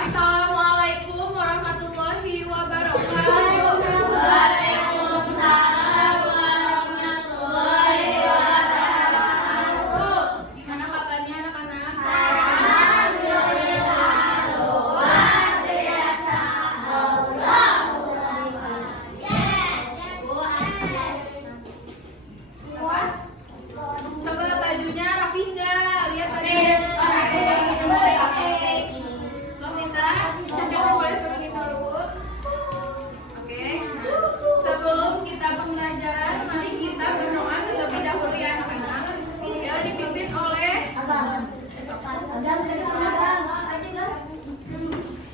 Assalamualaikum warahmatullahi wabarakatuh. Waalaikumsalam warahmatullahi wabarakatuh. Gimana kabarnya anak-anak? Alhamdulillah, luar biasa. Allahu Akbar. Yes, Bu. Apa? Coba bajunya rapi nggak? Lihat bajunya. Lovinda, jangan boleh turunin dulu. Oke. Nah, sebelum kita pembelajaran, mari kita berdoa terlebih dahulu ya anak-anak. Ya, dipimpin oleh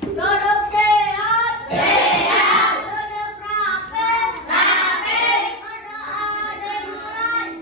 Duduk sehat, sehat. Duduk rapi, rapi. Berdoa dimulai.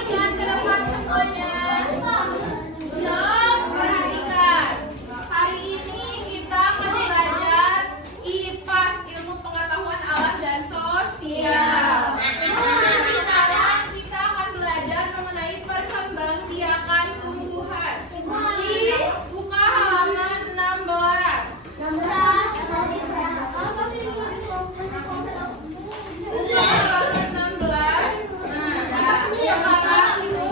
Perhatikan ke depan semuanya. Perhatikan. Hari ini kita akan belajar IPAS, ilmu pengetahuan alam dan sosial. Sekarang kita akan belajar mengenai perkembangbiakan tumbuhan. Buka halaman 16. Buka halaman 16. Nah, sekarang itu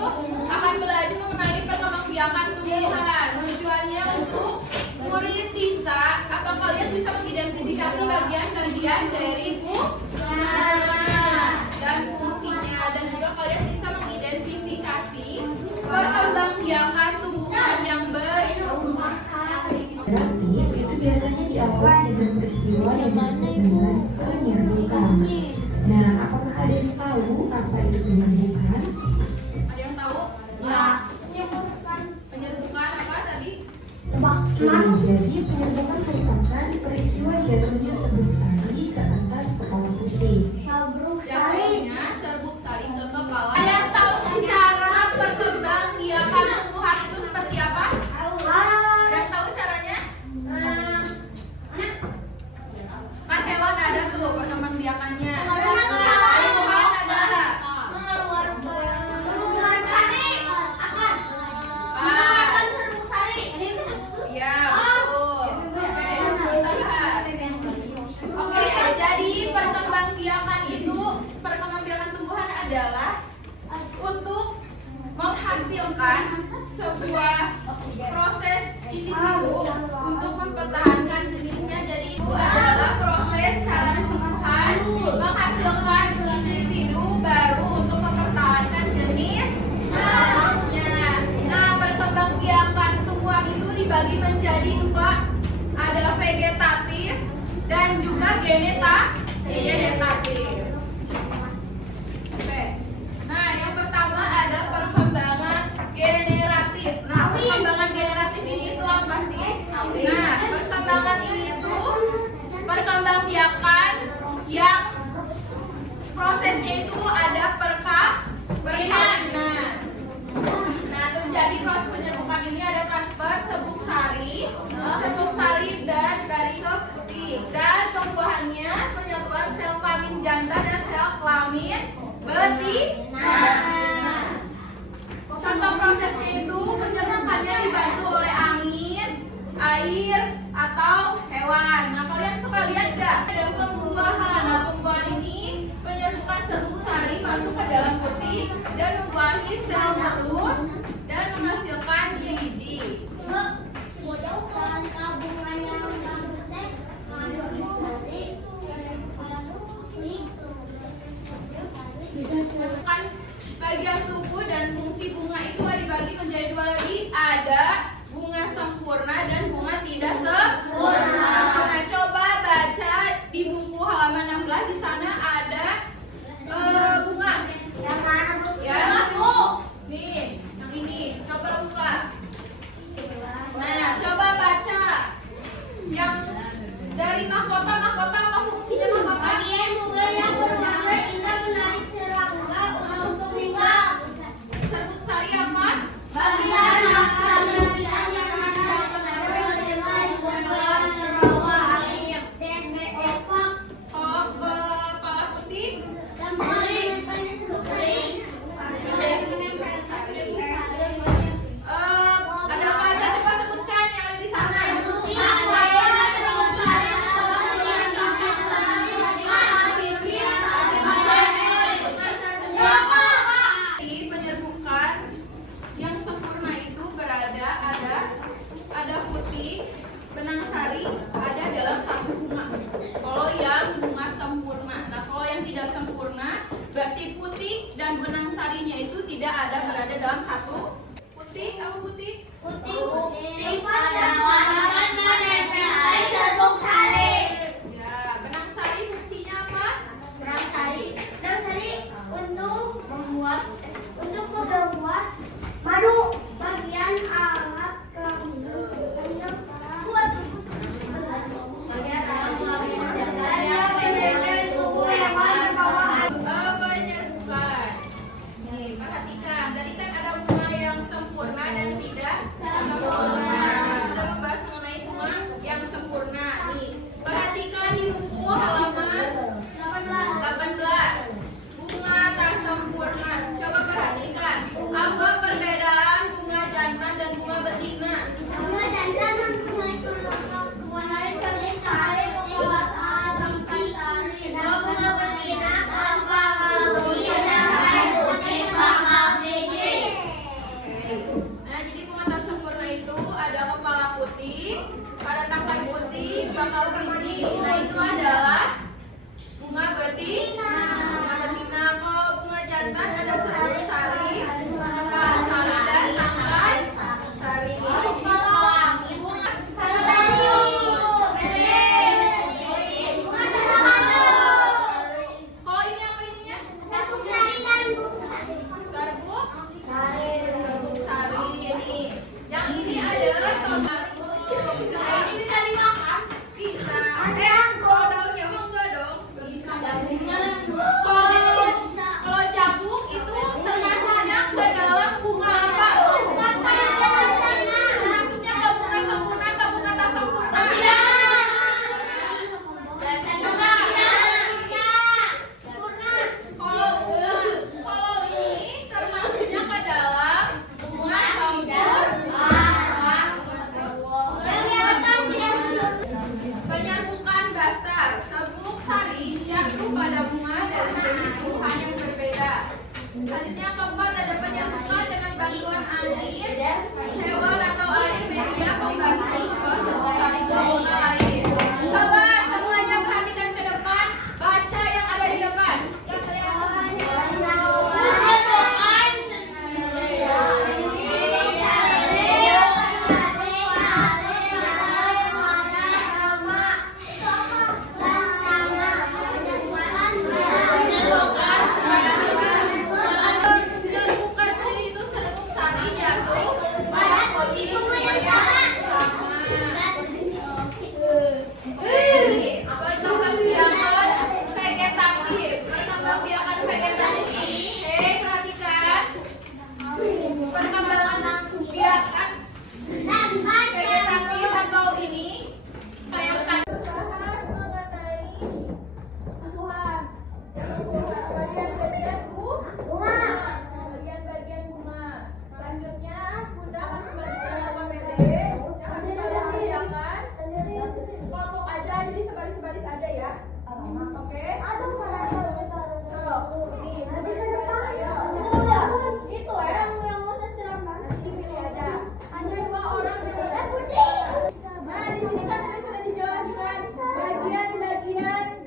akan belajar mengenai perkembangbiakan tumbuhan. Tujuannya untuk murid bisa atau kalian bisa mengidentifikasi bagian-bagian dari bunga dan fungsinya, dan juga kalian bisa mengidentifikasi perkembangbiakan tumbuhan yang berkembang. Interaktif itu biasanya diawali dengan peristiwa yang disebut dengan penyerbukan. Nah, apakah ada yang tahu apa itu penyerbukan? Ada yang tahu? Penyerbukan apa tadi? Jadi penyerbukan merupakan peristiwa jatuhnya serbuk sari ke atas kepala putih. Jatuhnya serbuk sari ke kepala. Ada yang tahu cara perkembangbiakan tumbuhan itu seperti apa? Ada yang tahu caranya? Kan hewan ada tuh perkembangbiakannya. Tumbuhan ada. Iya, betul. Oke, kita lihat. Oke, jadi perkembangbiakan tumbuhan adalah untuk menghasilkan sebuah proses individu untuk mempertahankan jenisnya. Jadi itu adalah proses cara tumbuhan menghasilkan individu baru untuk mempertahankan jenisnya. Nah, perkembangbiakan tumbuhan itu dibagi menjadi dua, ada vegetatif dan juga genetatif. Oke. Nah, yang pertama ada perkembangan generatif. Nah, perkembangan generatif ini itu apa sih? Nah, perkembangan ini itu perkembangbiakan yang prosesnya itu ada perkawinan. Nah, terjadi proses penyerbukan ini ada transfer serbuk sari dan dari ke putih, dan pembuahannya penyatuan sel kelamin jantan dan sel kelamin betina. Contoh prosesnya itu penyerbukannya dibantu oleh angin, air, atau hewan. Nah, kalian suka lihat nggak? Ada pembuahan. Nah, pembuahan ini penyerbukan serbuk sari masuk ke dalam putih dan membuahi sel telur dan menghasilkan biji. Kan bagian tubuh dan fungsi bunga itu dibagi menjadi dua lagi, ada bunga sempurna dan bunga tidak sempurna. Nah, coba baca di buku halaman 16, di sana ada bunga. Ya, nih, yang ini. Coba buka. Nah, coba baca yang dari mahkota apa fungsi Selanjutnya yang keempat ada penyerbukan dengan bantuan angin, hewan atau air media pembantu sebesar itu guna air. Coba semuanya perhatikan ke depan, baca yang ada di depan. Menyerbukan sendiri itu serbuk sari jatuh pada posisi supaya sama. Perkembangbiakan vegetatif ini, hei perhatikan. Perkembangan biakan vegetatif atau ini yang tadi bahas mengenai bagian-bagian bagian bunga. Selanjutnya Bunda akan membagikan APD yang akan kalian kerjakan. Kelompok aja, jadi sebaris-baris aja ya. Oke? Nih, sebaris-baris aja. Itu yang mau saya siramkan. Nanti dipilih aja. Hanya 2 orang yang Nah, di sini kan tadi sudah dijelaskan bagian-bagian